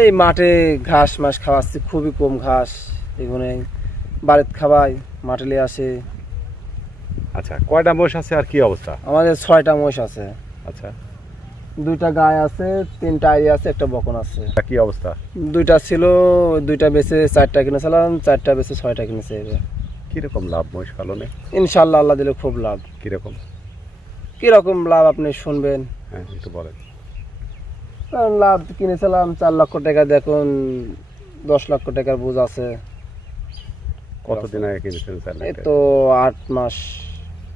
এই মাঠে ঘাস মাস খাওয়াচ্ছি খুবই কম ঘাস এগুলো বাড়িতে খাওয়াই মাঠে নিয়ে আসে আচ্ছা কয়টা মোষ আছে আর কি অবস্থা আমাদের ছয়টা মোষ আছে আচ্ছা দুইটা গায়ে আছে তিনটা আই আছে একটা বকন আছে কি অবস্থা দুইটা ছিল দুইটা বেচে চারটা কিনেছিলাম চারটা বেচে ছয়টা কিনেছে কিরকম লাভ মহিষ পালনে ইনশাল্লাহ আল্লাহ দিলে খুব লাভ কিরকম কিরকম লাভ আপনি শুনবেন হ্যাঁ একটু বলেন লাভ কিনেছিলাম চার লক্ষ টাকা দেখুন দশ লক্ষ টাকার বুঝ আছে কতদিন আগে কিনেছেন এই তো আট মাস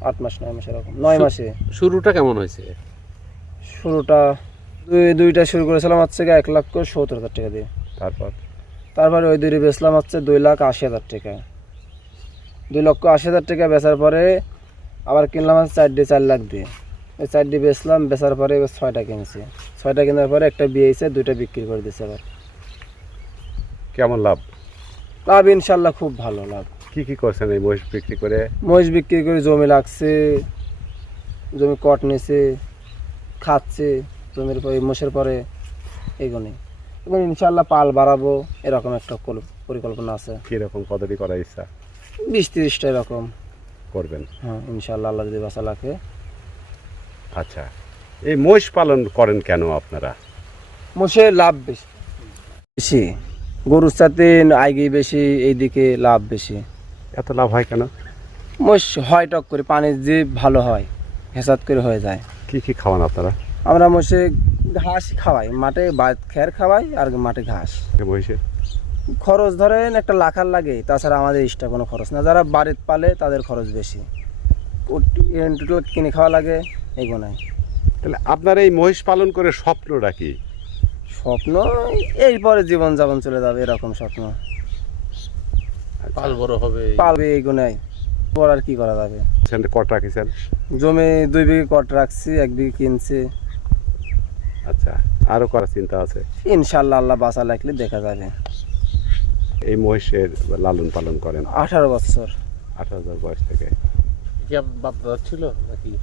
আট মাস নয় মাস এরকম নয় মাসে শুরুটা কেমন হয়েছে শুরুটা দুই দুইটা শুরু করেছিলাম হচ্ছে গিয়ে এক লক্ষ সত্তর হাজার টাকা দিয়ে তারপর তারপরে ওই দুটি বেচলাম হচ্ছে দুই লাখ আশি হাজার টাকা দুই লক্ষ আশি হাজার টাকা বেচার পরে আবার কিনলাম হচ্ছে চারটি চার লাখ দিয়ে ওই চারটি বেচলাম বেচার পরে এবার ছয়টা কিনেছি ছয়টা কেনার পরে একটা বিয়েছে দুইটা বিক্রি করে দিয়েছে আবার কেমন লাভ লাভ ইনশাল্লাহ খুব ভালো লাভ কি কি করছেন এই মহিষ বিক্রি করে মহিষ বিক্রি করে জমি লাগছে জমি কট নিছে খাচ্ছে জমির পরে মোষের পরে এগুলো এবং ইনশাল্লাহ পাল বাড়াবো এরকম একটা পরিকল্পনা আছে কীরকম কতটি করার ইচ্ছা বিশ তিরিশটা এরকম করবেন হ্যাঁ ইনশাল্লাহ আল্লাহ যদি বাসা লাগে আচ্ছা এই মোষ পালন করেন কেন আপনারা মোষে লাভ বেশি বেশি গরুর সাথে আগে বেশি এইদিকে লাভ বেশি এত লাভ হয় কেন মোষ হয় টক করে পানি দিয়ে ভালো হয় হেসাত করে হয়ে যায় কি কি খাওয়ান আপনারা আমরা মোষে ঘাস খাওয়াই মাঠে খের খাওয়াই আর মাঠে ঘাস মহিষের খরচ ধরেন একটা লাখার লাগে তাছাড়া আমাদের এক্সট্রা কোনো খরচ না যারা বাড়িতে পালে তাদের খরচ বেশি টোটাল কিনে খাওয়া লাগে এগুলো তাহলে আপনার এই মহিষ পালন করে স্বপ্নটা কি স্বপ্ন এরপরে জীবন যাপন চলে যাবে এরকম স্বপ্ন পাল বড় হবে পালবে এই গুণাই পর আর কি করা যাবে আচ্ছা, কট জমি দুই বিঘে কট রাখছি এক বিঘে কিনছি আচ্ছা আরো করার চিন্তা আছে ইনশাল্লাহ আল্লাহ বাঁচা লাগলে দেখা যাবে এই মহিষের লালন পালন করেন আঠারো বছর আঠারো বয়স থেকে ছিল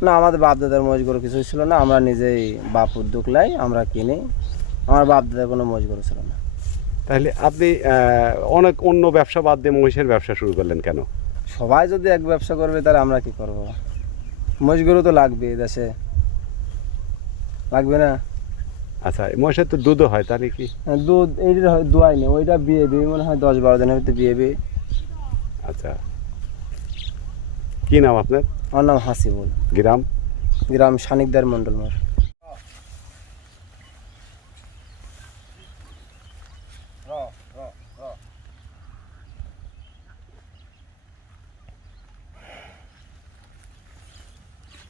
না আমাদের বাপদাদার মজগুরো কিছু ছিল না আমরা নিজেই বাপ উদ্যোগ লাই আমরা কিনি আমার বাপদাদার কোনো মজগুরো ছিল না তাহলে আপনি অনেক অন্য ব্যবসা বাদ দিয়ে মহিষের ব্যবসা শুরু করলেন কেন সবাই যদি এক ব্যবসা করবে তাহলে আমরা কি করব মহিষগুলো তো লাগবে দেশে লাগবে না আচ্ছা মহিষের তো দুধও হয় তাহলে কি হ্যাঁ, দুধ এইটা দোয়াই নেই ওইটা বিয়ে বিয়ে মনে হয় দশ বারো দিনের ভিতরে বিয়ে বিয়ে আচ্ছা কি নাম আপনার আমার নাম হাসিবুল গ্রাম গ্রাম সানিকদার মণ্ডলমার